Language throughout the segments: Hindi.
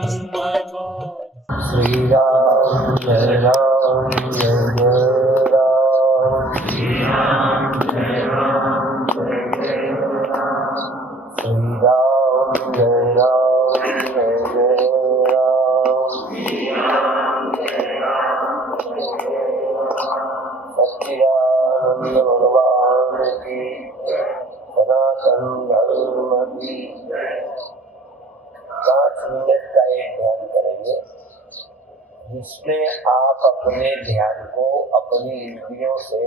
श्री राम जय राम जय जय राम। श्री राम जय राम जय जय राम। श्री राम जय राम जय जय राम। श्री राम जय राम जय जय राम। सच्चिदानंद भगवान की सनातन धर्म की 5 मिनट का एक ध्यान करेंगे जिसमें आप अपने ध्यान को अपनी इंद्रियों से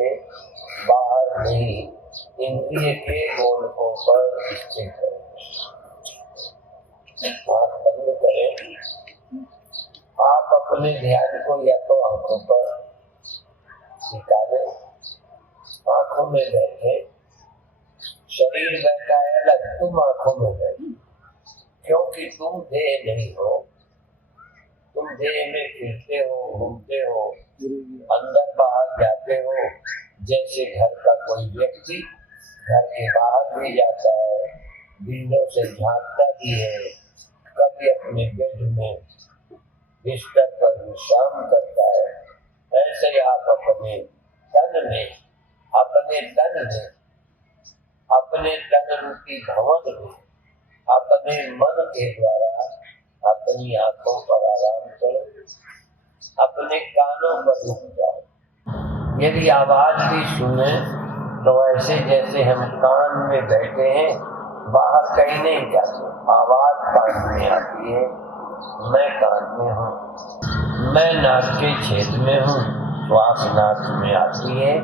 बाहर नहीं, इंद्रिय के गोलकों पर स्थिर करें। आँख बंद करें। आप अपने ध्यान को या तो आंखों पर निकालें, आंखों में बैठे, शरीर बैठा है अलग, तुम आंखों में बैठे, क्योंकि तुम देह नहीं हो। तुम देह में फिरते हो, घूमते हो, अंदर बाहर जाते हो। जैसे घर का कोई व्यक्ति घर के बाहर भी जाता है, विंडो से झांकता भी है, कभी अपने बेड में बिस्तर पर विश्राम करता है। ऐसे ही आप अपने तन में, अपने तन रूपी भवन में, अपने मन के द्वारा अपनी आंखों पर आराम करो, अपने कानों पर रुक जाओ। यदि आवाज भी सुने तो ऐसे जैसे हम कान में बैठे हैं, बाहर कहीं नहीं जाते। आवाज कान में आती है, मैं कान में हूँ, मैं नाक के छेद में हूँ, श्वास नाक में आती है,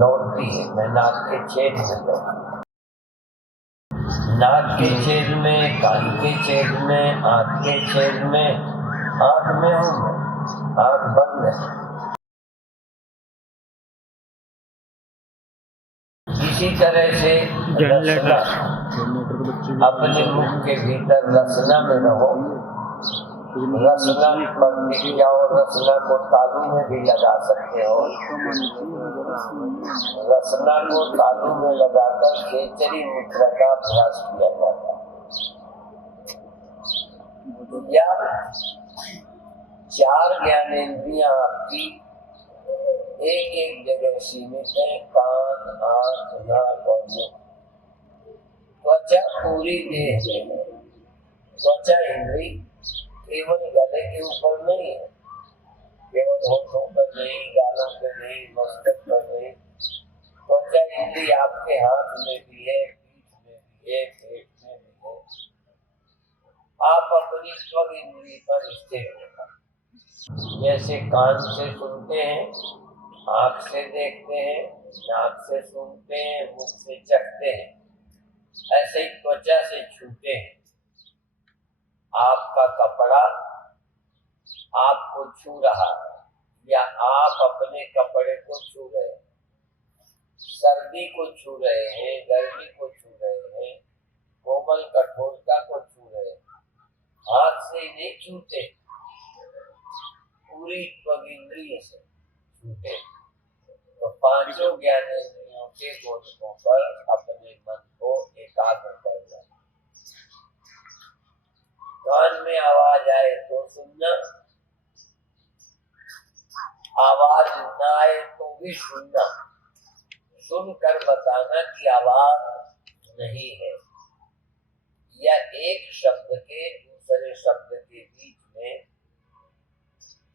लौटती है, मैं नाक के छेद में बैठा, नाक के छेद में, कान के छेद में, आँख के छेद में, आँख में हूँ, आँख बंद है। इसी तरह से रसना, अपने मुख के भीतर रसना में रहो, रसना पर टिक जाओ। रसना को तालू में भी लगा सकते हो। रसना को तालू में लगाकर खेचरी मुद्रा का अभ्यास किया जाता है। या 4 ज्ञानेंद्रियां आपकी एक एक जगह सीमित है, कान, आँख, नाक और मुख। त्वचा पूरी देह में है। त्वचा इंद्री केवल गले के ऊपर नहीं है, केवल होठों पर नहीं, गालों पर नहीं, मस्तक पर नहीं। त्वचा इंद्री आपके हाथ में भी है, पीठ में भी है, पेट में भी है। आप अपनी स्वर इंद्री पर स्थिर होगा। जैसे कान से सुनते हैं, आँख से देखते हैं, नाक से सुनते हैं, मुख से चखते हैं, ऐसे ही त्वचा से छूते हैं। आपका कपड़ा आपको छू रहा है या आप अपने कपड़े को छू रहे हैं, सर्दी को छू रहे हैं, गर्मी को छू रहे हैं, कोमल कठोरता को छू रहे हैं। हाथ से नहीं छूते, पूरी त्वगिंद्रिय से छूते। तो 5 ज्ञानेंद्रियों के गोलकों पर अपने मन को एकाग्र कर लें। कान में आवाज आए तो सुनना, आवाज ना आए तो भी सुनना, सुनकर बताना कि आवाज नहीं है। या एक शब्द के दूसरे शब्द के बीच में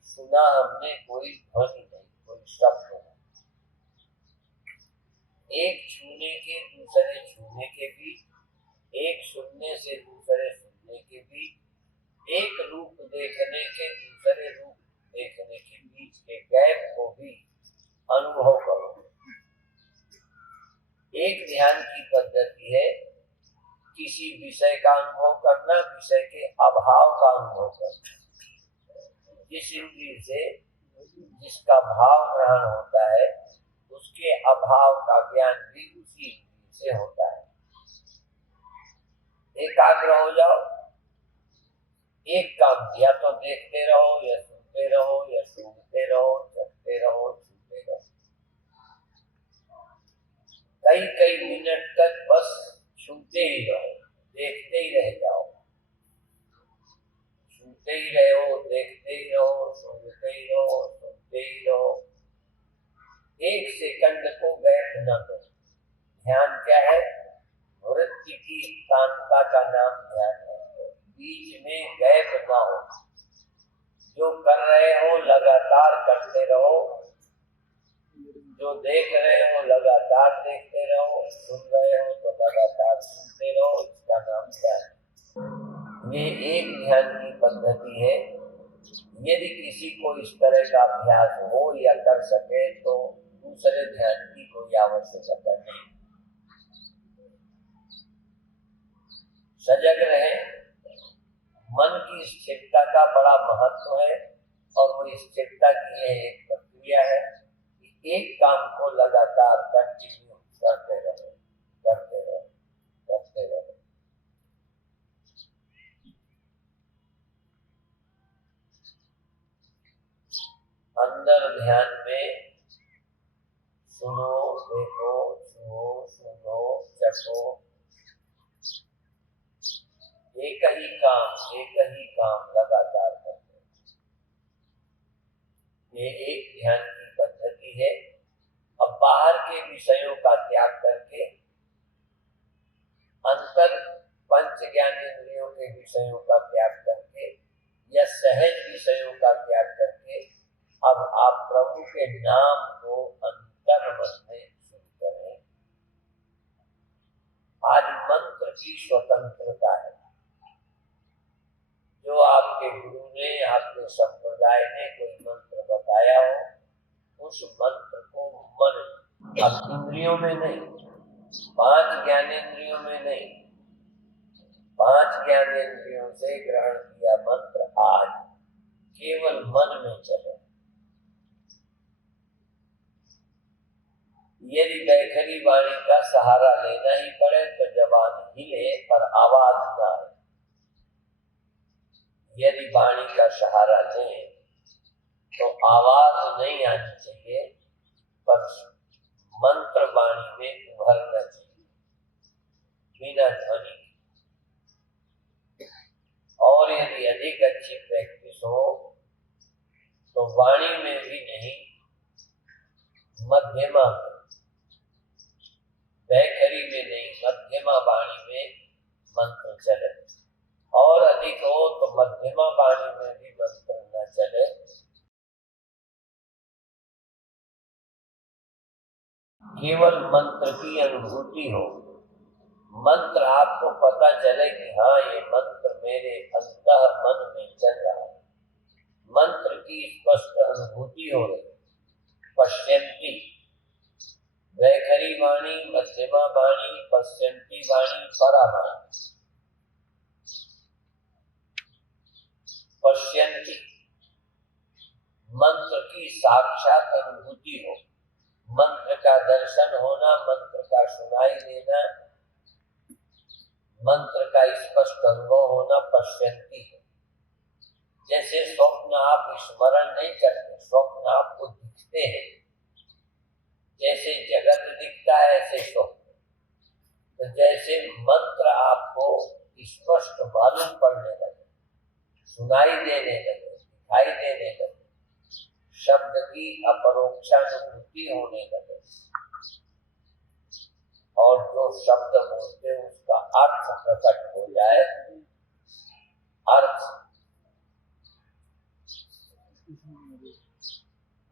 सुना हमने कोई ध्वनि नहीं, कोई शब्द नहीं। एक छूने के दूसरे छूने के बीच, एक सुनने से दूसरे सुनने के बीच, एक रूप देखने के दूसरे रूप देखने के बीच के गैप को भी अनुभव करो। एक ध्यान की पद्धति है किसी विषय का अनुभव करना, विषय के अभाव का अनुभव करना। जिस इंद्रिय से जिसका भाव ग्रहण होता है, उसके अभाव का ज्ञान भी उसी इंद्रिय से होता है। एकाग्र हो जाओ, एक काम, या तो देखते रहो या सुनते रहो या सूंघते रहो, चखते रहो, छूते रहो। कई मिनट तक बस छूते ही रहो, देखते ही रह जाओ, सुनते ही रहो, देखते ही रहो, सुनते ही रहो, सुनते ही रहो। एक सेकंड को गैप न दो। ध्यान क्या है? वृत्ति की एकांतता का नाम ध्यान है। बीच में गैप न हो। जो कर रहे हो लगातार करते रहो, जो देख रहे हो लगातार देखते रहो, सुन रहे हो तो लगातार सुनते रहो। इसका नाम ध्यान है। ये एक ध्यान की पद्धति है। यदि किसी को इस तरह का अभ्यास हो या कर सके तो दूसरे ध्यान की कोई आवश्यकता नहीं। सजग रहे। मन की स्थिरता का बड़ा महत्व है और वो स्थिरता की यह एक प्रक्रिया है कि एक काम को लगातार कंटिन्यू करते रहो, करते रहो, करते रहो। अंदर ध्यान में सुनो, देखो, छुओ, सुनो, चखो, एक ही काम लगातार करते हैं। ये एक ध्यान की पद्धति है। अब बाहर के विषयों का त्याग करके अंतर पंच ज्ञानेंद्रियों के विषयों का त्याग करके या सहज विषयों का त्याग करके अब आप प्रभु के नाम को अंतर मन में सुन करें। आज मंत्र की स्वतंत्रता है। जो आपके गुरु ने, आपके संप्रदाय ने कोई मंत्र बताया हो, उस मंत्र को मन, अब इंद्रियों में नहीं, पांच ज्ञानेंद्रियों में नहीं, पांच ज्ञानेंद्रियों से ग्रहण किया मंत्र आज केवल मन में चले। यदि बैखरी वाणी का सहारा लेना ही पड़े तो जबान हिले पर आवाज न आए। यदि वाणी का सहारा लें तो आवाज नहीं आनी चाहिए पर मंत्र वाणी में उभरना चाहिए बिना ध्वनि। और यदि अधिक अच्छी प्रैक्टिस हो तो वाणी में भी नहीं, मध्यमा में, बैखरी में नहीं, मध्यमा वाणी में मंत्र चले। और अधिक हो तो मध्यमा वाणी में भी मंत्र न चले। केवल मंत्र की अनुभूति हो। मंत्र आपको पता चले कि हाँ ये मंत्र मेरे अंतः मन में चल रहा है। मंत्र की स्पष्ट अनुभूति हो रही। पश्यंती, वैखरी वाणी, मध्यमा वाणी, पश्यंती वाणी, परावाणी। पश्यंती मंत्र की साक्षात अनुभूति हो, मंत्र का दर्शन होना, मंत्र का सुनाई देना, मंत्र का स्पष्ट अनुभव होना पश्यंती है। जैसे स्वप्न आप स्मरण नहीं करते, स्वप्न आपको दिखते हैं। जैसे जगत दिखता है ऐसे स्वप्न, तो जैसे मंत्र आपको स्पष्ट मालूम पड़ने लगे, सुनाई देने लगे, दिखाई देने लगे, शब्द की अपरोक्षानुभूति होने लगे और जो शब्द बोलते उसका अर्थ प्रकट हो जाए।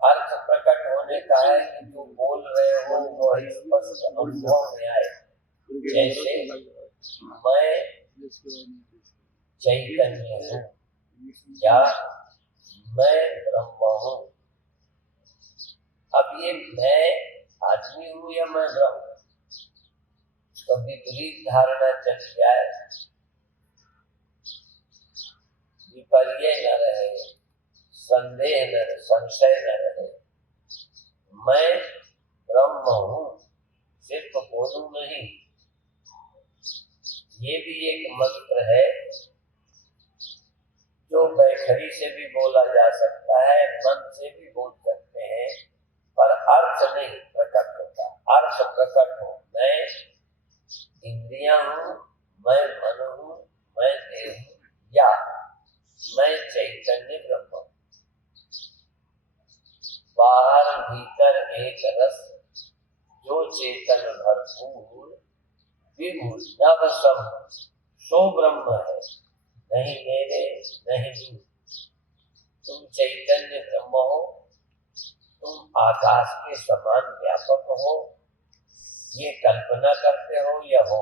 अर्थ प्रकट होने का है कि जो बोल रहे हो वो स्पष्ट अनुभव में आए। जैसे मैं चैतन्य हूँ या मैं ब्रह्म हूँ। अब ये मैं आदमी हूँ या मैं ब्रह्म, तो विपरीत धारणा चल जाए, विपर्य न रहे, संदेह न रहे, संशय न रहे। मैं ब्रह्म हूँ, सिर्फ बोलूं नहीं। ये भी एक मंत्र है जो बैखरी से भी बोला जा सकता है, मन से भी बोल सकते हैं, पर अर्थ नहीं प्रकट होता। अर्थ प्रकट हो, मैं इंद्रियां हूँ, मैं मन हूँ, मैं देह हूँ, या मैं तब सब सो ब्रह्म है, नहीं मेरे नहीं दूर। तुम चैतन्य ब्रह्म हो, तुम आकाश के समान व्यापक हो, ये कल्पना करते हो या हो,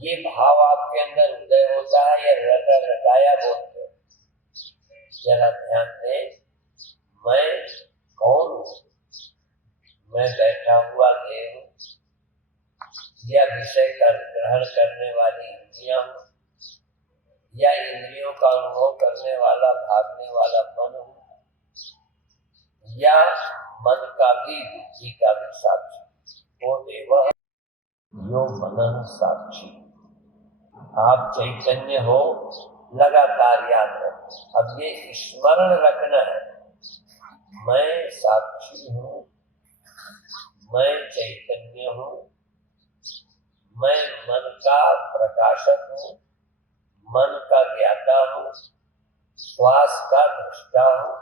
ये भाव आपके अंदर उदय होता है या रटा रटाया बोलते हो? जरा ध्यान दें, मैं कौन हूँ? मैं बैठा हुआ देह हूँ या विषय का ग्रहण करने वाली इंद्रियां हूँ या इंद्रियों का अनुभव करने वाला भागने वाला मन हूँ या मन का भी बुद्धि का भी साक्षी? वो देव यो मनः साक्षी। आप चैतन्य हो, लगातार याद रखो। अब ये स्मरण रखना है, मैं साक्षी हूँ, मैं चैतन्य हूँ, मैं मन का प्रकाशक हूँ, मन का ज्ञाता हूँ, श्वास का दृष्टा हूँ।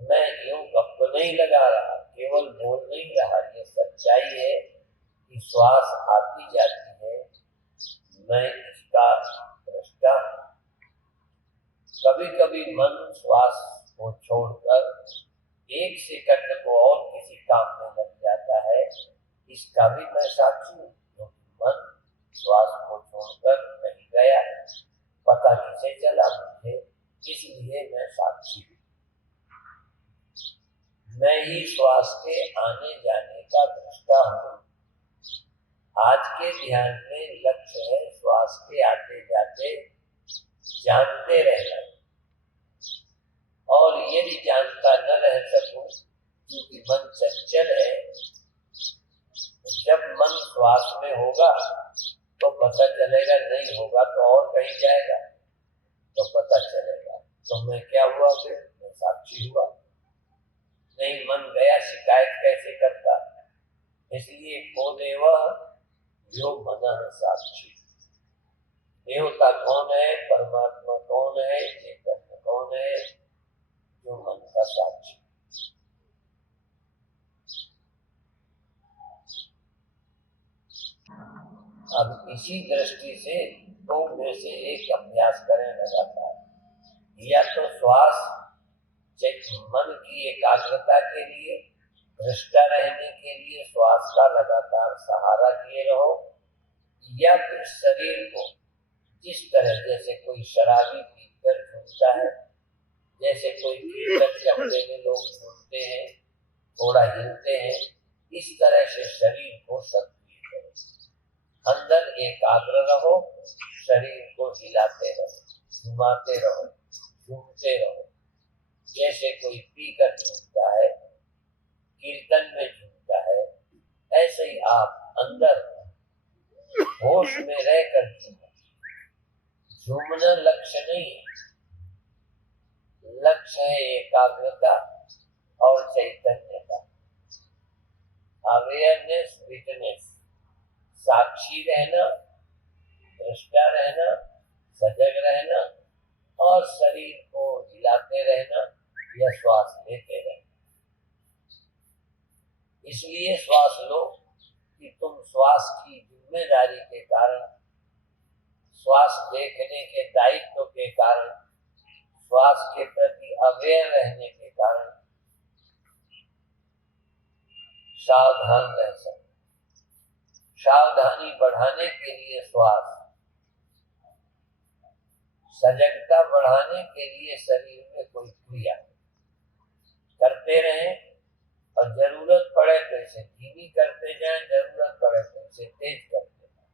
मैं यूं गप नहीं लगा रहा, केवल बोल नहीं रहा। ये सच्चाई है कि श्वास आती जाती है, मैं इसका दृष्टा हूँ। कभी कभी मन श्वास को छोड़कर एक सेकंड को और किसी काम में लग जाता है, इसका भी मैं साक्षी हूँ, क्योंकि मन श्वास को छोड़कर नहीं गया, पता किसे चला? मुझे, इसलिए मैं साक्षी हूँ। मैं ही श्वास के आने जाने का दृष्टा हूँ। आज के ध्यान में लक्ष्य है श्वास के आते जाते जानते रहना, और यदि जानता न रह सकूं क्योंकि मन चंचल है, जब मन श्वास में होगा तो पता चलेगा, नहीं होगा तो और कहीं जाएगा तो पता चलेगा। तो मैं क्या हुआ? फिर मैं साक्षी हुआ। नहीं मन गया, शिकायत कैसे करता? इसलिए को देव यो मनः साक्षी। देवता कौन है? परमात्मा कौन है? चैतन्य कौन है? जो मन का साक्षी। अब इसी दृष्टि से दो में से एक अभ्यास करें लगातार। या तो श्वास मन की एकाग्रता के लिए, दृष्टा रहने के लिए श्वास का लगातार सहारा लिए रहो, या फिर शरीर को जिस तरह, जैसे कोई शराबी पीकर झूमता है, जैसे कोई कीर्तन चपड़े में लोग झूमते हैं, थोड़ा हिलते हैं, इस तरह से शरीर को सक्रिय करो। अंदर एकाग्र रहो, शरीर को हिलाते रहो, घुमाते रहो, झूमते रहो। जैसे कोई पीकर झूमता है, कीर्तन में झूमता है, ऐसे ही आप अंदर होश में रहकर झूमो। झूमना लक्ष्य नहीं है, लक्ष्य है एकाग्रता और चैतन्य का। अवेयरनेस, विटनेस, साक्षी रहना, दृष्टा रहना, सजग रहना और शरीर को हिलाते रहना या श्वास लेते रहना। इसलिए श्वास लो कि तुम श्वास की जिम्मेदारी के कारण, श्वास देखने के दायित्व के कारण, श्वास के प्रति अवेयर रहने के कारण सावधान रह सके। सावधानी बढ़ाने के लिए श्वास, सजगता बढ़ाने के लिए शरीर में कोई क्रिया करते रहें, और जरूरत पड़े तो इसे धीमी करते जाएं, जरूरत पड़े तो इसे तेज करते जाएं।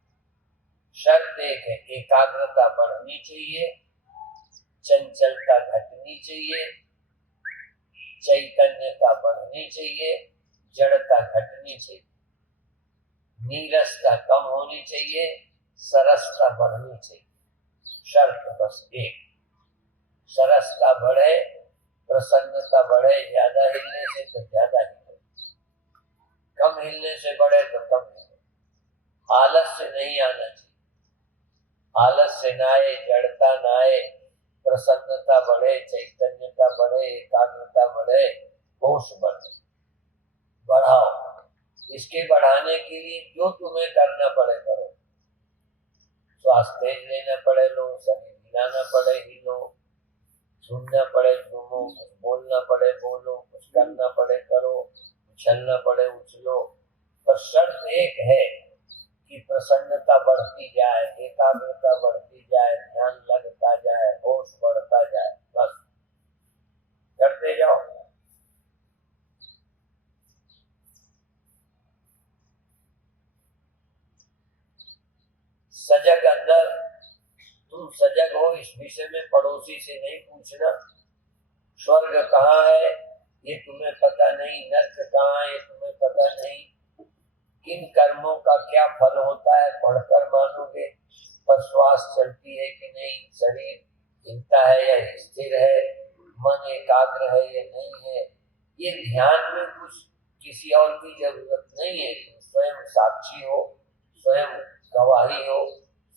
शर्त एक है, एकाग्रता बढ़नी चाहिए, चंचलता घटनी चाहिए, चैतन्यता बढ़नी चाहिए, जड़ता घटनी चाहिए, नीरसता कम होनी चाहिए, सरसता बढ़नी चाहिए। शर्त बस एक, सरसता बढ़े, प्रसन्नता बढ़े, ज्यादा हिलने से तो ज्यादा हिले, कम हिलने से बढ़े तो कम हिले। आलस से नहीं आना चाहिए, आलस से ना आए, जड़ता ना आए, प्रसन्नता बढ़े, चैतन्यता बढ़े, एकाग्रता बढ़े, होश बढ़े। बढ़ाओ, इसके बढ़ाने के लिए जो तुम्हें करना पड़े करो। श्वास तेज लेना पड़े लो, शरीर हिलाना पड़े हिलो, झूमना पड़े झूमो, कुछ बोलना पड़े बोलो, कुछ करना पड़े करो, उछलना पड़े उछलो। पर शर्त एक है कि प्रसन्नता बढ़ती जाए, एकाग्रता बढ़ती जाए, ध्यान लगता जाए, होश बढ़ता जाए, बस करते जाओ। सजग अंदर, तुम सजग हो इस विषय में पड़ोसी से नहीं पूछना। स्वर्ग कहाँ है ये तुम्हें पता नहीं, नर्क कहाँ है ये तुम्हें पता नहीं, किन कर्मों का क्या फल होता है पढ़कर मानोगे। पर श्वास चलती है कि नहीं, शरीर हिलता है या स्थिर है, मन एकाग्र है या नहीं है, ये ध्यान में कुछ किसी और की जरूरत नहीं है। तुम स्वयं साक्षी हो, स्वयं गवाही हो,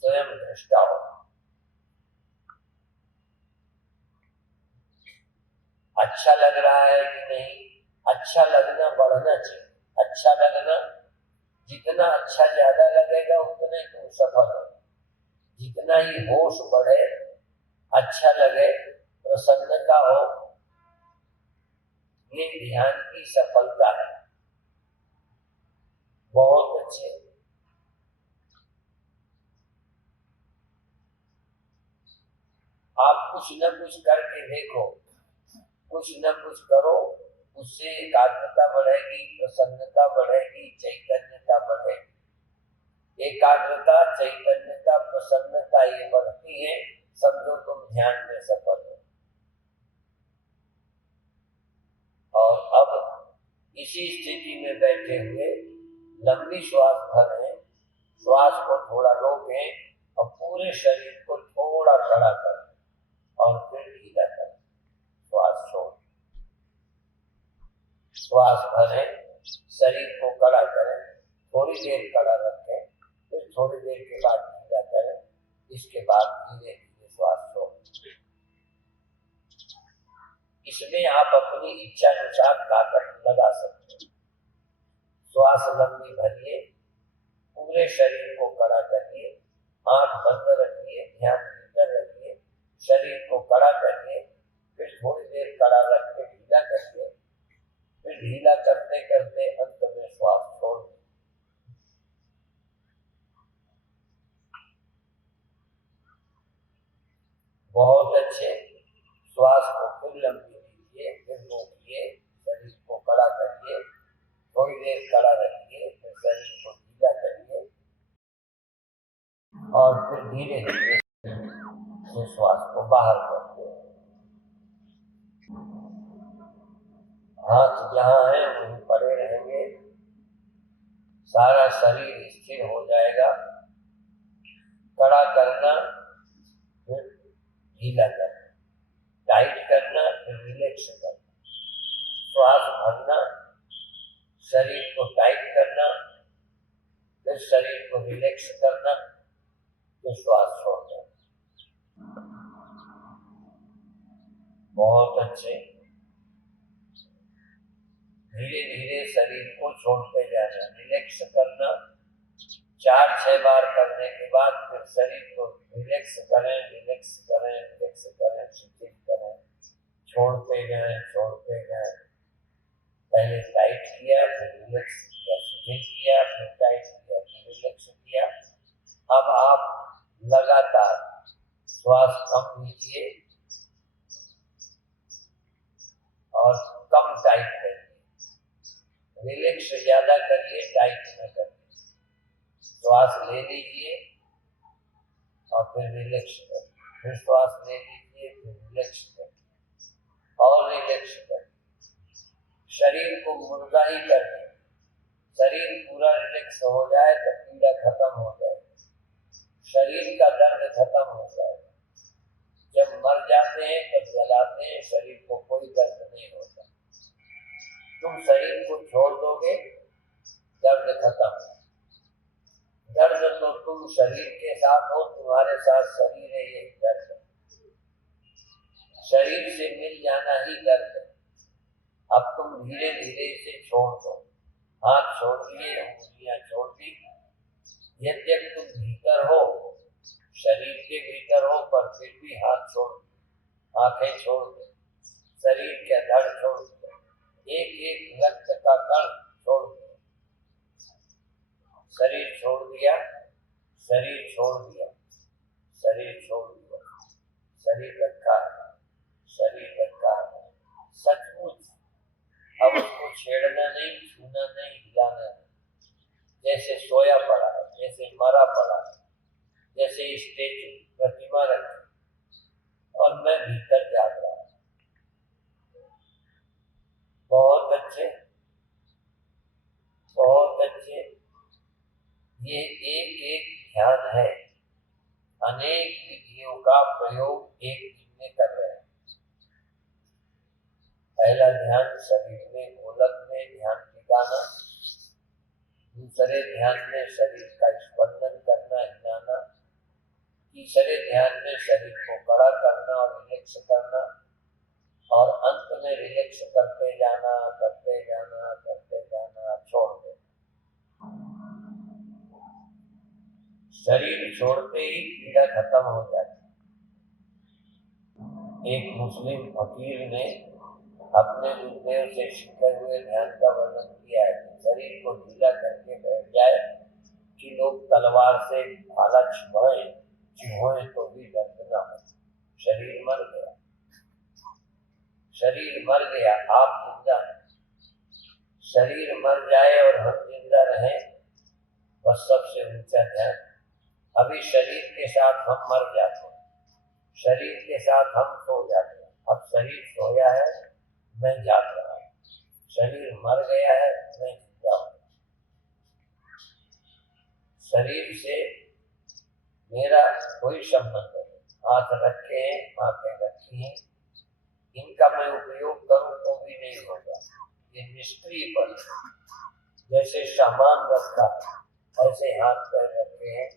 स्वयं दृष्टा हो। अच्छा लग रहा है कि नहीं, अच्छा लगना बढ़ना चाहिए। अच्छा लगना, जितना अच्छा ज्यादा लगेगा उतना ही तुम सफल हो। जितना ही होश बढ़े, अच्छा लगे, प्रसन्नता हो, ये ध्यान की सफलता है। बहुत अच्छे। आप कुछ न कुछ करके देखो, कुछ न कुछ करो, उससे एकाग्रता बढ़ेगी, प्रसन्नता बढ़ेगी, चैतन्यता बढ़ेगी। एकाग्रता, चैतन्यता, प्रसन्नता ये बढ़ती है, समझो तुम ध्यान में सफल हो। और अब इसी स्थिति में बैठे हुए लंबी श्वास भरें, श्वास को थोड़ा रोकें और पूरे शरीर को थोड़ा खड़ा करें और फिर ढीला करें। श्वास छोड़, श्वास भरें, शरीर को कड़ा करें, थोड़ी देर कड़ा रखें, फिर थोड़ी देर के बाद ढीला करें, इसके बाद धीरे धीरे श्वास छोड़। इसमें आप अपनी इच्छा अनुसार ताकत लगा सकते हैं। श्वास लंबी भरिए, पूरे शरीर को कड़ा करिए, आंख बंद रखिए, ध्यान भीतर रखिए, शरीर को कड़ा करिए, फिर थोड़ी देर कड़ा रख के ढीला करिए, फिर ढीला करते करते अंत में श्वास छोड़ दीजिए। बहुत अच्छे। श्वास को फिर लंबी लीजिए, फिर रोकिए, शरीर को कड़ा करिए, थोड़ी देर कड़ा रखिए, फिर शरीर को ढीला करिए और फिर धीरे धीरे श्वास को बाहर करते हैं। हाथ जहाँ है वहीं पड़े रहेंगे, सारा शरीर स्थिर हो जाएगा। कड़ा करना, फिर ढीला करना, टाइट करना, फिर रिलैक्स करना, श्वास भरना, शरीर को टाइट करना, फिर शरीर को रिलैक्स करना, फिर श्वास छोड़ना। बहुत अच्छे। धीरे धीरे शरीर को छोड़ते जाना, रिलैक्स करना। 4-6 बार करने के बाद फिर शरीर को रिलैक्स करें, रिलैक्स करें, रिलैक्स करें, शिथिल करें, छोड़ते गए, छोड़ते गए। पहले टाइट किया, फिर रिलैक्स किया, शिथिल किया, फिर टाइट किया, फिर रिलैक्स किया। अब आप लगातार श्वास कम लीजिए और कम टाइट करिए, रिलैक्स ज्यादा करिए, टाइट न करिए। श्वास ले लीजिए और फिर रिलैक्स करिए, फिर श्वास ले लीजिए, फिर रिलैक्स करिए और रिलैक्स करिए। शरीर को मुर्गा ही करिए। शरीर पूरा रिलैक्स हो जाए तो पीड़ा खत्म हो जाए, शरीर का दर्द खत्म हो जाए। जब मर जाते हैं तब जलाते हैं, शरीर को कोई दर्द नहीं होता। तुम शरीर को छोड़ दोगे, दर्द खत्म। दर्द तो तुम शरीर के साथ हो, तुम्हारे साथ शरीर है, यही दर्द है। शरीर से मिल जाना ही दर्द है। अब तुम धीरे धीरे इसे छोड़ दो। हाथ छोड़ दिए, उंगलियां छोड़ दी। यद्यपि तुम भीतर हो, शरीर के भीतर हो, पर फिर भी हाथ छोड़ दो, आंखें छोड़ दो, शरीर के धड़ छोड़ दो, एक एक रक्त का कण छोड़ दो। शरीर छोड़ दिया, शरीर छोड़ दिया, शरीर छोड़ दिया, शरीर रखा है, शरीर रखा है। सचमुच अब उसको छेड़ना नहीं, छूना नहीं, हिलाना नहीं। जैसे सोया पड़ा है, जैसे मरा पड़ा है, जैसे स्टेचू प्रतिमा रखी और मैं भीतर जाग रहा हूं। बहुत अच्छे, बहुत अच्छे। ये एक एक ध्यान है, अनेक विधियों का प्रयोग एक दिन में कर रहे हैं। पहला ध्यान शरीर में, गोलक में ध्यान टिकाना। दूसरे ध्यान में शरीर का स्पंदन करना, हिलाना। तीसरे ध्यान में शरीर को कड़ा करना और रिलैक्स करना। और अंत में रिलैक्स करते जाना, करते जाना, करते जाना, छोड़ दे। शरीर छोड़ते ही पीड़ा खत्म हो जाती। एक मुस्लिम फकीर ने अपने गुरुदेव से सीखे हुए ध्यान का वर्णन किया है। शरीर को ढीला करके बैठ जाए कि लोग तलवार से भाला चिन्होए तो भी दर्द न हो। शरीर मर गया, शरीर मर गया, आप जिंदा। शरीर मर जाए और हम जिंदा रहें, बस सबसे ऊंचा ध्यान। अभी शरीर के साथ हम मर जाते हैं, शरीर के साथ हम सो जाते हैं। अब शरीर सोया है, मैं जाग रहा हूं। शरीर मर गया है, मैं जिंदा हूं। शरीर से मेरा कोई संबंध नहीं। हाथ रखे हैं, आंखें रखी हैं, इनका मैं उपयोग करूं तो भी नहीं होगा। ये निष्क्रिय पद, जैसे सामान रखा ऐसे हाथ पैर रखे हैं,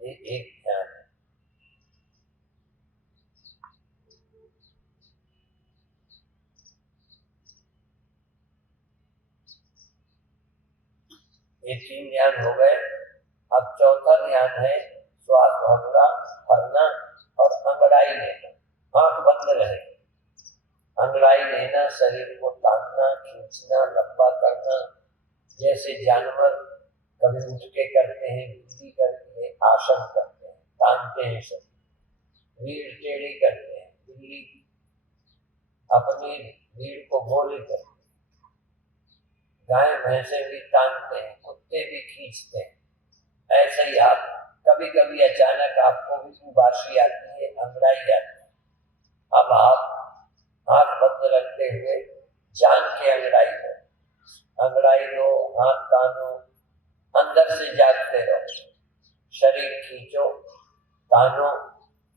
ये एक ध्यान है। ये 3 ध्यान हो गए। अब चौथा ध्यान है श्वास भरना और अंगड़ाई लेना। आंख बंद रहे, अंगड़ाई लेना, शरीर को तानना, खींचना, लंबा करना। जैसे जानवर कभी उठ के करते हैं, बिल्ली करती है, आसन करते हैं, तानते हैं शरीर। रीढ़ टेढ़ी करते हैं, बिल्ली अपनी रीढ़ को गोली करती है। गाय भैंसे भी तानते हैं, कुत्ते भी खींचते हैं। ऐसे ही आप कभी कभी अचानक आपको भी उबासी आती है, अंगड़ाई आती है। अब आप हाथ बंद रखते हुए जान के अंगड़ाई लो, अंगड़ाई लो, हाथ तानो, अंदर से जागते रहो। शरीर खींचो, तानो,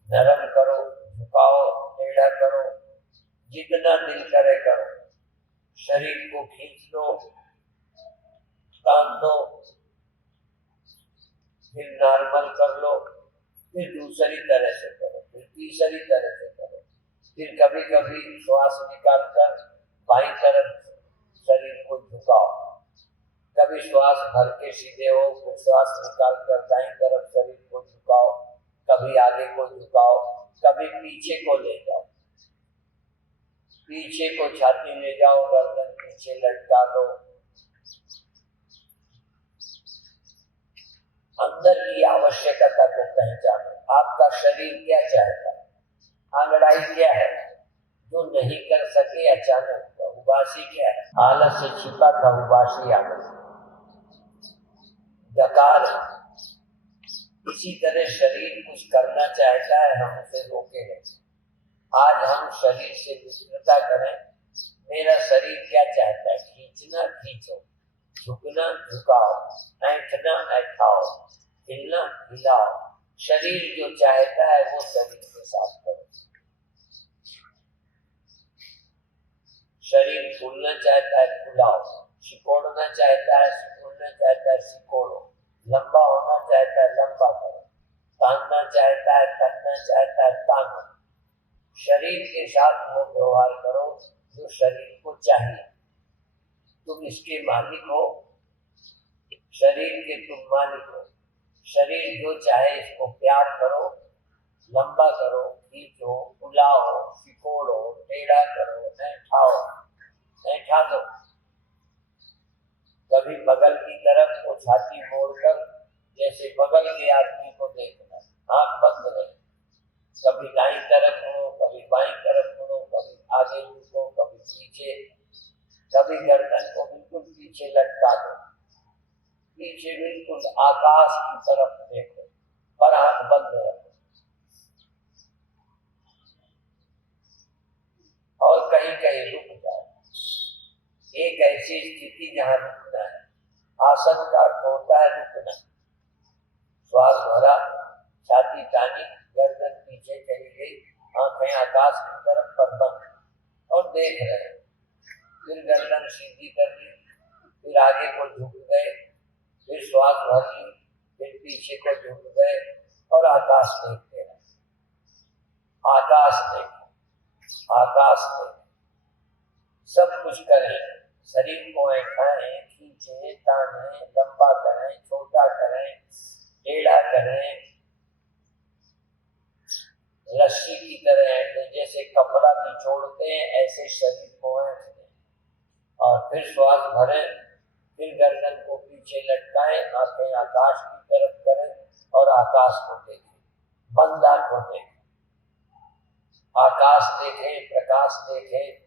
नरम करो, झुकाओ, टेढ़ा करो, जितना दिल करे करो। शरीर को खींच लो, तान दो, फिर नॉर्मल कर लो, फिर दूसरी तरह से करो, फिर तीसरी तरह से करो। फिर कभी कभी श्वास निकालकर बाईं तरफ शरीर को झुकाओ। कभी श्वास भर के सीधे हो, फिर श्वास निकालकर दाईं तरफ शरीर को झुकाओ। कभी आगे को झुकाओ, कभी पीछे को ले जाओ, पीछे को छाती ले जाओ, गर्दन पीछे लटका दो। अंदर की आवश्यकता को पहचानो। आपका शरीर क्या चाहता है, आंगड़ाई क्या है जो नहीं कर सके अचानक। उबासी क्या है, आलस से छिपा था, उबासी आलस डकार। इसी तरह शरीर कुछ करना चाहता है, हम उसे रोके नहीं। आज हम शरीर से मित्रता करें। मेरा शरीर क्या चाहता है, खींचना खींचो, झुकना झुकाओ, ऐंठना ऐठाओ, हिलना हिलाओ। शरीर जो चाहता है वो शरीर के साथ करो। शरीर फूलना चाहता है, फुलाओ। सिकोड़ना चाहता है, सिकोड़ना चाहता है, सिकोड़ो। लंबा होना चाहता है, लंबा करो। तानना चाहता है, तनना चाहता है, तानो। शरीर के साथ वो व्यवहार करो जो शरीर को चाहिए। तुम इसके मालिक हो, शरीर के तुम मालिक हो। शरीर जो चाहे इसको प्यार करो, लंबा करो, खींचो, फुलाओ, सिकोड़ो, टेढ़ा करो, ऐठा दो। कभी बगल की तरफ को छाती मोड़कर जैसे बगल के आदमी को देखना, आंख बंद रहे। कभी दाईं तरफ मुड़ो, कभी बाईं तरफ मुड़ो, कभी आगे झुको, कभी पीछे, कभी गर्दन को बिल्कुल पीछे लटका दो, पीछे बिल्कुल आकाश की तरफ देखो, पर आंख बंद रखो। और कहीं कहीं रुक जाओ। एक ऐसी स्थिति जहां रुकना है। आसन का अर्थ होता है रुकना। श्वास भरा, छाती तानी, गर्दन पीछे चली गई, आंखें आकाश की तरफ पर बंद और देख रहे। फिर गर्दन सीधी कर ली, फिर आगे को झुक गए, फिर श्वास भर ली, फिर पीछे को झुक गए और आकाश देखते रहे। आकाश देखें, आकाश देखें, सब कुछ करें। शरीर को ऐठाएं, खींचे, ताने, लंबा करें, छोटा करें, टेढ़ा करें, रस्सी की तरह ऐंठे, जैसे कपड़ा निचोड़ते हैं ऐसे शरीर को ऐंठ दें। और फिर श्वास भरें, फिर गर्दन को पीछे लटकाएं, आंखें आकाश की तरफ करें और आकाश को देखें, बंद आंखों देखें। आकाश देखें, प्रकाश देखें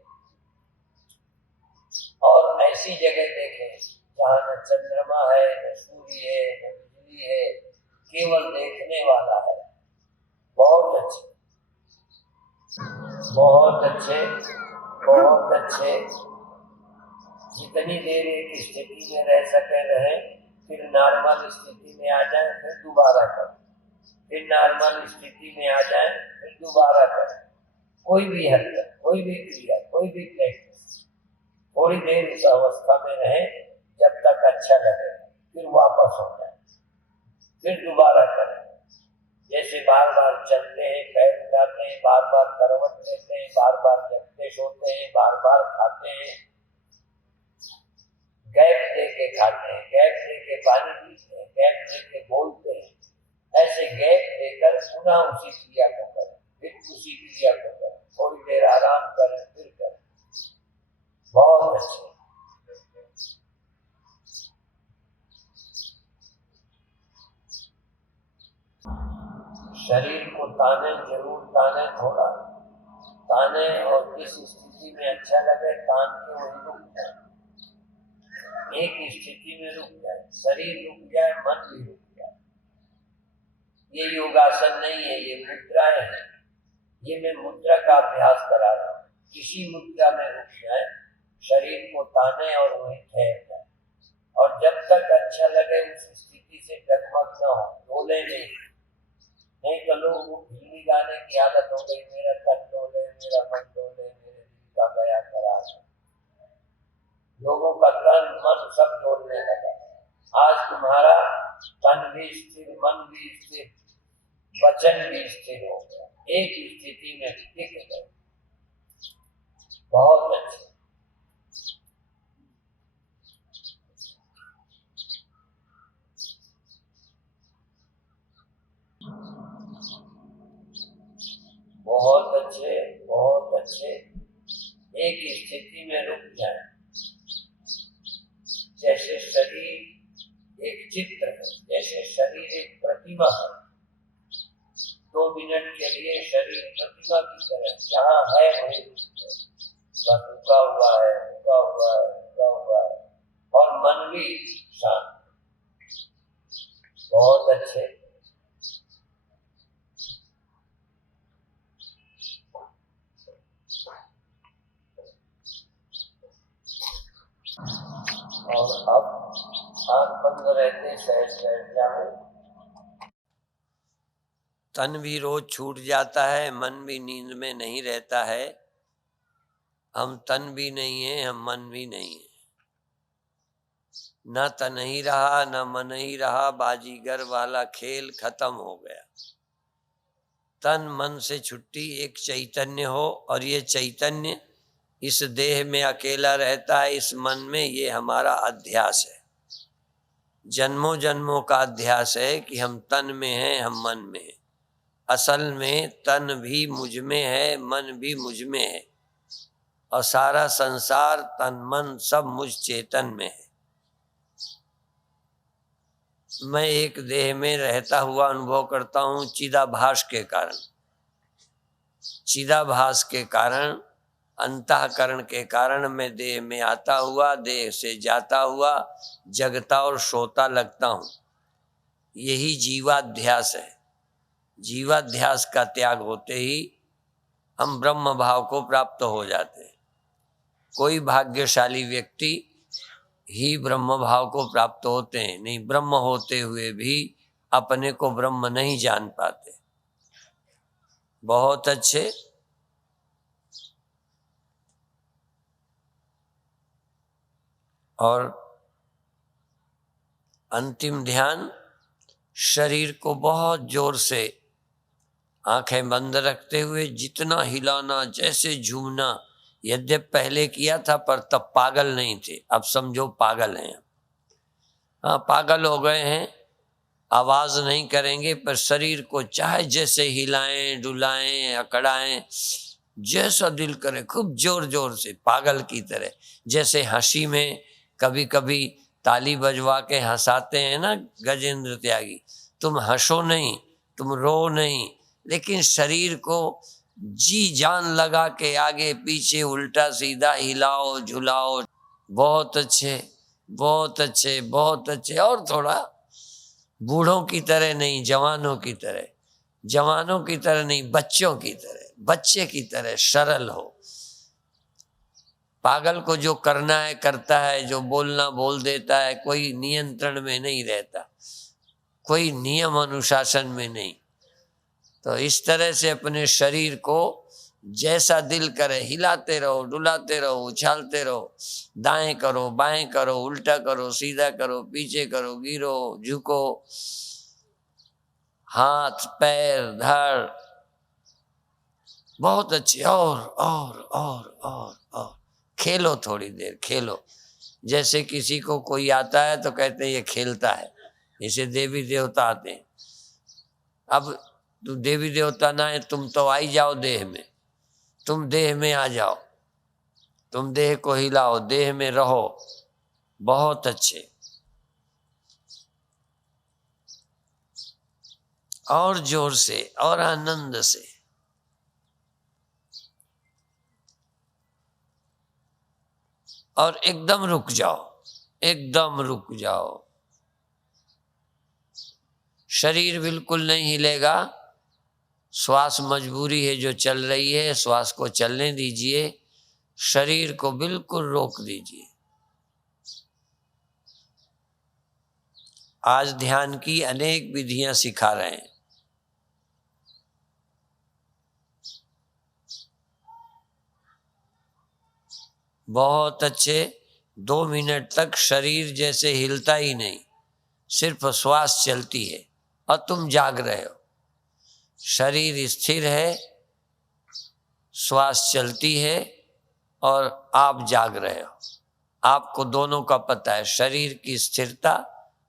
और ऐसी जगह देखें जहां न चंद्रमा है, न सूर्य है, न बिजली है, केवल देखने वाला है। बहुत अच्छे, बहुत अच्छे, बहुत अच्छे। जितनी देर एक स्थिति में रह सके रहे, फिर नॉर्मल स्थिति में आ जाए, फिर दोबारा करें, फिर नॉर्मल स्थिति में आ जाए, फिर दोबारा करें। कोई भी हरकत, कोई भी क्रिया, कोई भी प्रैक्टिस, थोड़ी देर उस अवस्था में रहे जब तक अच्छा लगे, फिर वापस हो जाए, फिर दोबारा करें। जैसे बार बार चलते हैं, पैर उठाते हैं, बार बार करवट लेते हैं, बार बार जगते सोते हैं, बार बार खाते हैं, गैप दे के खाते हैं, गैप दे के पानी पीते हैं, गैप दे के बोलते हैं। ऐसे गैप देकर पुनः उसी क्रिया को करें, फिर उसी क्रिया को करें, थोड़ी देर आराम करें, फिर करें। बहुत अच्छे। शरीर को ताने, जरूर ताने, थोड़ा ताने और किस स्थिति में अच्छा लगे तान के वही रुक जाए। एक स्थिति में रुक जाए, शरीर रुक जाए, मन भी रुक जाए। ये योगासन नहीं है, ये मुद्राएं हैं। ये मैं मुद्रा का अभ्यास करा रहा हूँ। किसी मुद्रा में रुक जाए, शरीर को ताने और वही ठहर जाए। और जब तक अच्छा लगे उस स्थिति से डगमग न हो, डोले नहीं तो लोगों को फिल्मी गाने की आदत हो गई, मेरा तन डोले, मेरा मन डोले, मेरे दिल का गया करार। लोगों का तन मन सब डोलने लगा। आज तुम्हारा तन भी स्थिर, मन भी स्थिर, वचन भी स्थिर हो गया, एक स्थिति में टिक गए। बहुत अच्छे। बहुत अच्छे, बहुत अच्छे। एक स्थिति में रुक जाए। जैसे शरीर एक चित्र है, जैसे शरीर एक प्रतिमा है। 2 मिनट के लिए शरीर प्रतिमा की तरह जहाँ है वही बस रुका हुआ है, रुका हुआ है, रुका हुआ है। और मन भी शांत। बहुत अच्छे। और अब आंख बंद रहते सहज बैठ जाओ। तन भी रोज छूट जाता है, मन भी नींद में नहीं रहता है। हम तन भी नहीं है, हम मन भी नहीं है। न तन ही रहा, न मन ही रहा, बाजीगर वाला खेल खत्म हो गया। तन मन से छुट्टी, एक चैतन्य हो और ये चैतन्य इस देह में अकेला रहता है, इस मन में, ये हमारा अध्यास है। जन्मों जन्मों का अध्यास है कि हम तन में हैं, हम मन में हैं। असल में तन भी मुझ में है, मन भी मुझ में है, और सारा संसार तन मन सब मुझ चेतन में है। मैं एक देह में रहता हुआ अनुभव करता हूँ चिदाभास के कारण। चिदाभास के कारण, अंतःकरण के कारण मैं देह में आता हुआ, देह से जाता हुआ, जगता और सोता लगता हूँ। यही जीवाध्यास है। जीवाध्यास का त्याग होते ही हम ब्रह्म भाव को प्राप्त हो जाते हैं। कोई भाग्यशाली व्यक्ति ही ब्रह्म भाव को प्राप्त होते हैं, नहीं ब्रह्म होते हुए भी अपने को ब्रह्म नहीं जान पाते। बहुत अच्छे। और अंतिम ध्यान, शरीर को बहुत जोर से आंखें बंद रखते हुए जितना हिलाना, जैसे झूमना, यद्यप पहले किया था पर तब पागल नहीं थे, अब समझो पागल हैं। हाँ, पागल हो गए हैं, आवाज नहीं करेंगे पर शरीर को चाहे जैसे हिलाएं, डुलाएं, अकड़ाएं, जैसा दिल करे, खूब जोर जोर से, पागल की तरह। जैसे हंसी में कभी कभी ताली बजवा के हंसाते हैं ना गजेंद्र त्यागी, तुम हंसो नहीं, तुम रो नहीं, लेकिन शरीर को जी जान लगा के आगे पीछे उल्टा सीधा हिलाओ, झुलाओ। बहुत अच्छे, बहुत अच्छे, बहुत अच्छे। और थोड़ा बूढ़ों की तरह नहीं, जवानों की तरह, जवानों की तरह नहीं, बच्चों की तरह, बच्चे की तरह सरल हो। पागल को जो करना है करता है, जो बोलना बोल देता है, कोई नियंत्रण में नहीं रहता, कोई नियम अनुशासन में नहीं। तो इस तरह से अपने शरीर को जैसा दिल करे हिलाते रहो, डुलाते रहो, उछालते रहो। दाएं करो, बाएं करो, उल्टा करो, सीधा करो, पीछे करो, गिरो, झुको, हाथ पैर धड़। बहुत अच्छे। और खेलो, थोड़ी देर खेलो। जैसे किसी को कोई आता है तो कहते हैं ये खेलता है, जैसे देवी देवता आते हैं। अब तू देवी देवता ना है, तुम तो आई जाओ देह में, तुम देह में आ जाओ, तुम देह को हिलाओ, देह में रहो। बहुत अच्छे। और जोर से और आनंद से। और एकदम रुक जाओ, एकदम रुक जाओ। शरीर बिल्कुल नहीं हिलेगा। श्वास मजबूरी है जो चल रही है, श्वास को चलने दीजिए, शरीर को बिल्कुल रोक दीजिए। आज ध्यान की अनेक विधियां सिखा रहे हैं। बहुत अच्छे। 2 मिनट तक शरीर जैसे हिलता ही नहीं, सिर्फ श्वास चलती है और तुम जाग रहे हो। शरीर स्थिर है, श्वास चलती है और आप जाग रहे हो। आपको दोनों का पता है, शरीर की स्थिरता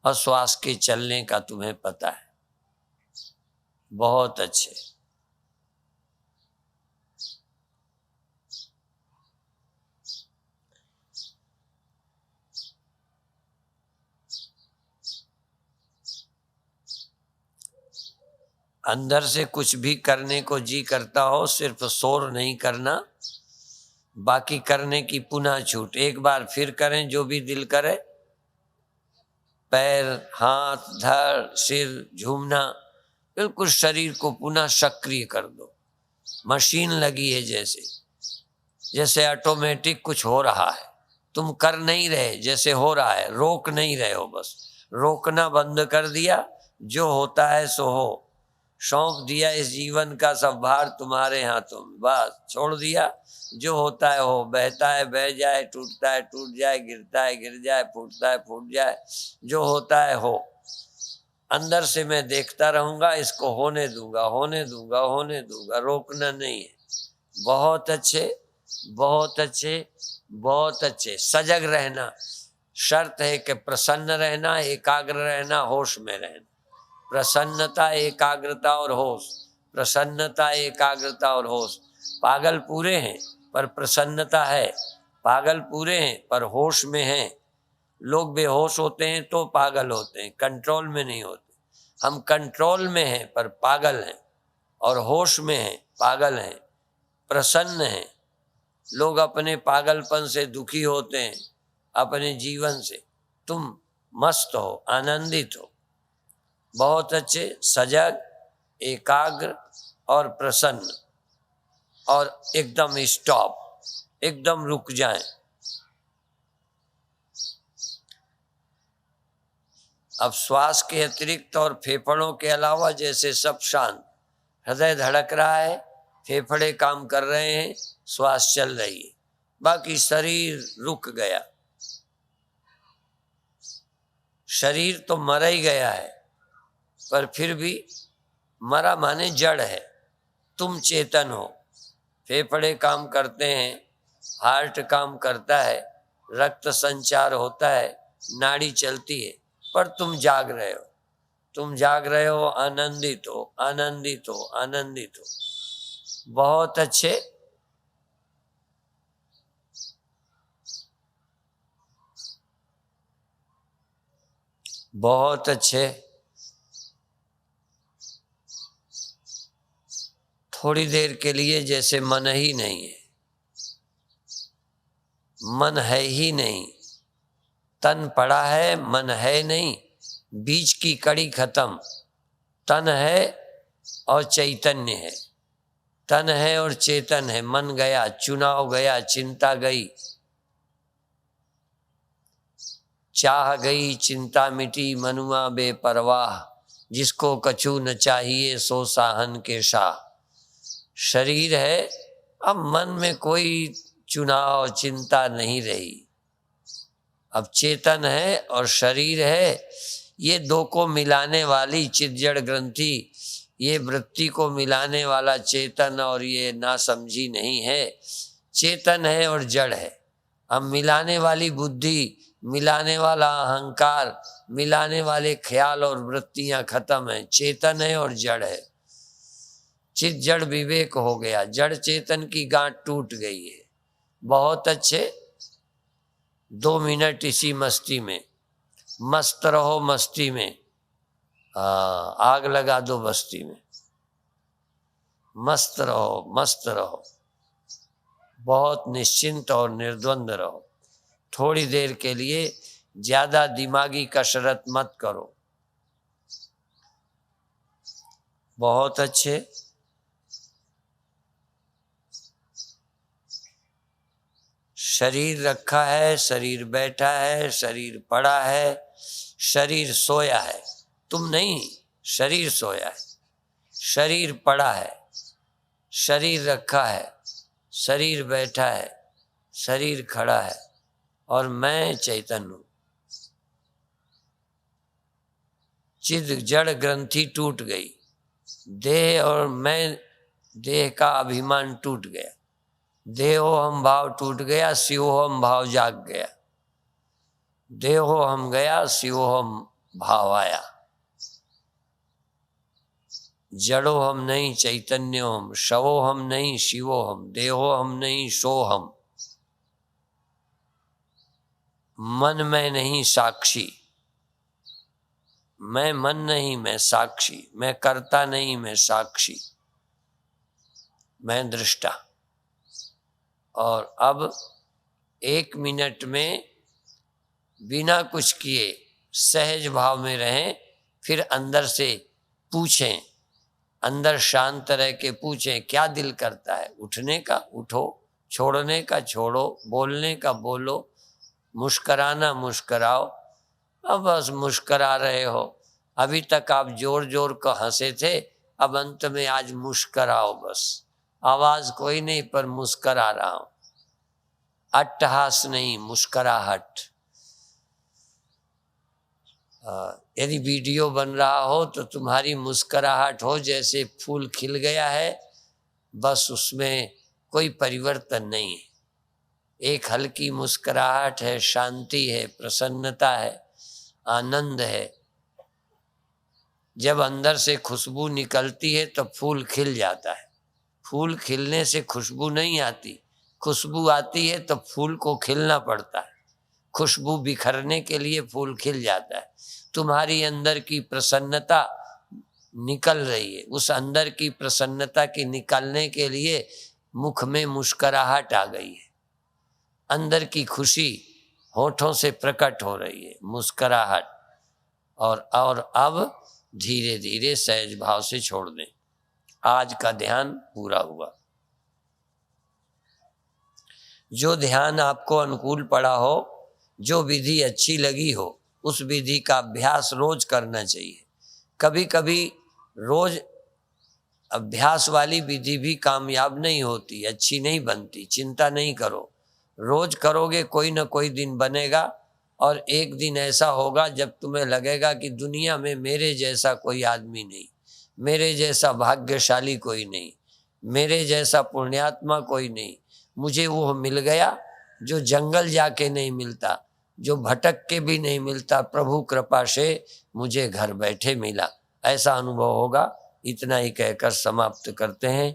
और श्वास के चलने का तुम्हें पता है। बहुत अच्छे। अंदर से कुछ भी करने को जी करता हो, सिर्फ शोर नहीं करना, बाकी करने की पुनः छूट। एक बार फिर करें जो भी दिल करे। पैर, हाथ, धड़, सिर, झूमना, बिल्कुल शरीर को पुनः सक्रिय कर दो। मशीन लगी है जैसे, जैसे ऑटोमेटिक कुछ हो रहा है, तुम कर नहीं रहे, जैसे हो रहा है, रोक नहीं रहे हो, बस रोकना बंद कर दिया। जो होता है सो हो, सौंप दिया इस जीवन का सब भार तुम्हारे हाथों में, बस छोड़ दिया। जो होता है हो, बहता है बह जाए, टूटता है टूट जाए, गिरता है गिर जाए, फूटता है फूट जाए, जो होता है हो। अंदर से मैं देखता रहूंगा, इसको होने दूंगा, होने दूंगा, होने दूंगा, रोकना नहीं है। बहुत अच्छे। बहुत अच्छे, बहुत अच्छे। सजग रहना, शर्त है कि प्रसन्न रहना, एकाग्र रहना, होश में रहना। प्रसन्नता, एकाग्रता और होश, प्रसन्नता, एकाग्रता और होश। पागल पूरे हैं पर प्रसन्नता है, पागल पूरे हैं पर होश में हैं। लोग बेहोश होते हैं तो पागल होते हैं, कंट्रोल में नहीं होते। हम कंट्रोल में हैं पर पागल हैं, और होश में हैं, पागल हैं, प्रसन्न हैं। लोग अपने पागलपन से दुखी होते हैं, अपने जीवन से। तुम मस्त हो, आनंदित हो, बहुत अच्छे, सजग, एकाग्र और प्रसन्न, और एकदम स्टॉप, एकदम रुक जाएं। अब श्वास के अतिरिक्त और फेफड़ों के अलावा जैसे सब शांत, हृदय धड़क रहा है, फेफड़े काम कर रहे हैं, श्वास चल रही है, बाकी शरीर रुक गया। शरीर तो मर ही गया है, पर फिर भी मरा माने जड़ है। तुम चेतन हो, फेफड़े काम करते हैं, हार्ट काम करता है, रक्त संचार होता है, नाड़ी चलती है, पर तुम जाग रहे हो, तुम जाग रहे हो, आनंदित हो, आनंदित हो, आनंदित हो। बहुत अच्छे, बहुत अच्छे। थोड़ी देर के लिए जैसे मन ही नहीं है, मन है ही नहीं, तन पड़ा है, मन है नहीं, बीच की कड़ी खत्म। तन है और चैतन्य है, तन है और चेतन है। मन गया, चुनाव गया, चिंता गई, चाह गई, चिंता मिटी, मनुआ बेपरवाह, जिसको कछु न चाहिए सो साहन के शाह। शरीर है, अब मन में कोई चुनाव चिंता नहीं रही। अब चेतन है और शरीर है, ये दो को मिलाने वाली चिज्जड़ ग्रंथि, ये वृत्ति को मिलाने वाला चेतन और ये नासमझी नहीं है। चेतन है और जड़ है। अब मिलाने वाली बुद्धि, मिलाने वाला अहंकार, मिलाने वाले ख्याल और वृत्तियां खत्म है। चेतन है और जड़ है। चित जड़ विवेक हो गया, जड़ चेतन की गांठ टूट गई है। बहुत अच्छे, 2 मिनट इसी मस्ती में, मस्त रहो मस्ती में। आग लगा दो बस्ती में, मस्त रहो, मस्त रहो, बहुत निश्चिंत और निर्द्वंद रहो। थोड़ी देर के लिए ज्यादा दिमागी कसरत मत करो। बहुत अच्छे, शरीर रखा है, शरीर बैठा है, शरीर पड़ा है, शरीर सोया है। तुम नहीं, शरीर सोया है, शरीर पड़ा है, शरीर रखा है, शरीर बैठा है, शरीर खड़ा है, और मैं चैतन्य हूं। चिद जड़ ग्रंथि टूट गई, देह और मैं, देह का अभिमान टूट गया, देहो हम भाव टूट गया, शिवो हम भाव जाग गया। देहो हम गया, शिवो हम भाव आया। जड़ो हम नहीं, चैतन्य हम, शवो हम नहीं, शिवो हम, देहो हम नहीं, सो हम। मन में नहीं, साक्षी, मैं मन नहीं, मैं साक्षी, मैं करता नहीं, मैं साक्षी, मैं दृष्टा। और अब 1 मिनट में बिना कुछ किए सहज भाव में रहें, फिर अंदर से पूछें, अंदर शांत रह के पूछें क्या दिल करता है। उठने का उठो, छोड़ने का छोड़ो, बोलने का बोलो, मुस्कराना मुस्कराओ। अब बस मुस्करा रहे हो, अभी तक आप जोर जोर का हंसे थे, अब अंत में आज मुस्कराओ बस। आवाज कोई नहीं पर मुस्करा रहा हूं, अट्टहास नहीं, मुस्कराहट। यदि वीडियो बन रहा हो तो तुम्हारी मुस्कराहट हो जैसे फूल खिल गया है, बस उसमें कोई परिवर्तन नहीं है। एक हल्की मुस्कुराहट है, शांति है, प्रसन्नता है, आनंद है। जब अंदर से खुशबू निकलती है तो फूल खिल जाता है। फूल खिलने से खुशबू नहीं आती, खुशबू आती है तो फूल को खिलना पड़ता है। खुशबू बिखरने के लिए फूल खिल जाता है। तुम्हारी अंदर की प्रसन्नता निकल रही है, उस अंदर की प्रसन्नता की निकलने के लिए मुख में मुस्कुराहट आ गई है, अंदर की खुशी होठों से प्रकट हो रही है, मुस्कुराहट। और अब धीरे धीरे सहज भाव से छोड़ दें। आज का ध्यान पूरा हुआ। जो ध्यान आपको अनुकूल पड़ा हो, जो विधि अच्छी लगी हो, उस विधि का अभ्यास रोज करना चाहिए। कभी कभी रोज अभ्यास वाली विधि भी कामयाब नहीं होती, अच्छी नहीं बनती। चिंता नहीं करो, रोज करोगे कोई ना कोई दिन बनेगा। और एक दिन ऐसा होगा जब तुम्हें लगेगा कि दुनिया में मेरे जैसा कोई आदमी नहीं, मेरे जैसा भाग्यशाली कोई नहीं, मेरे जैसा पुण्यात्मा कोई नहीं। मुझे वो मिल गया जो जंगल जाके नहीं मिलता, जो भटक के भी नहीं मिलता, प्रभु कृपा से मुझे घर बैठे मिला। ऐसा अनुभव होगा। इतना ही कहकर समाप्त करते हैं।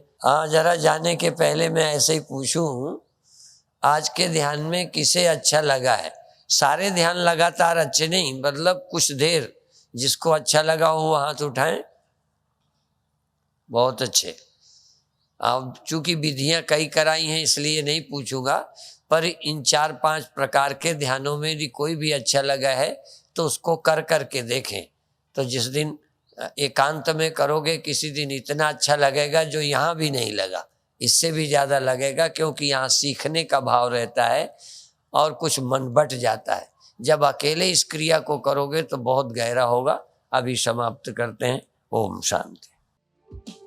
जरा जाने के पहले मैं ऐसे ही पूछूं, आज के ध्यान में किसे अच्छा लगा है? सारे ध्यान लगातार अच्छे नहीं, मतलब कुछ देर जिसको अच्छा लगा हो वो हाथ उठाएं। बहुत अच्छे। अब चूंकि विधियां कई कराई हैं इसलिए नहीं पूछूंगा, पर इन 4-5 प्रकार के ध्यानों में भी कोई भी अच्छा लगा है तो उसको कर करके देखें। तो जिस दिन एकांत में करोगे किसी दिन इतना अच्छा लगेगा जो यहाँ भी नहीं लगा, इससे भी ज़्यादा लगेगा, क्योंकि यहाँ सीखने का भाव रहता है और कुछ मन बट जाता है। जब अकेले इस क्रिया को करोगे तो बहुत गहरा होगा। अभी समाप्त करते हैं। ओम शांति।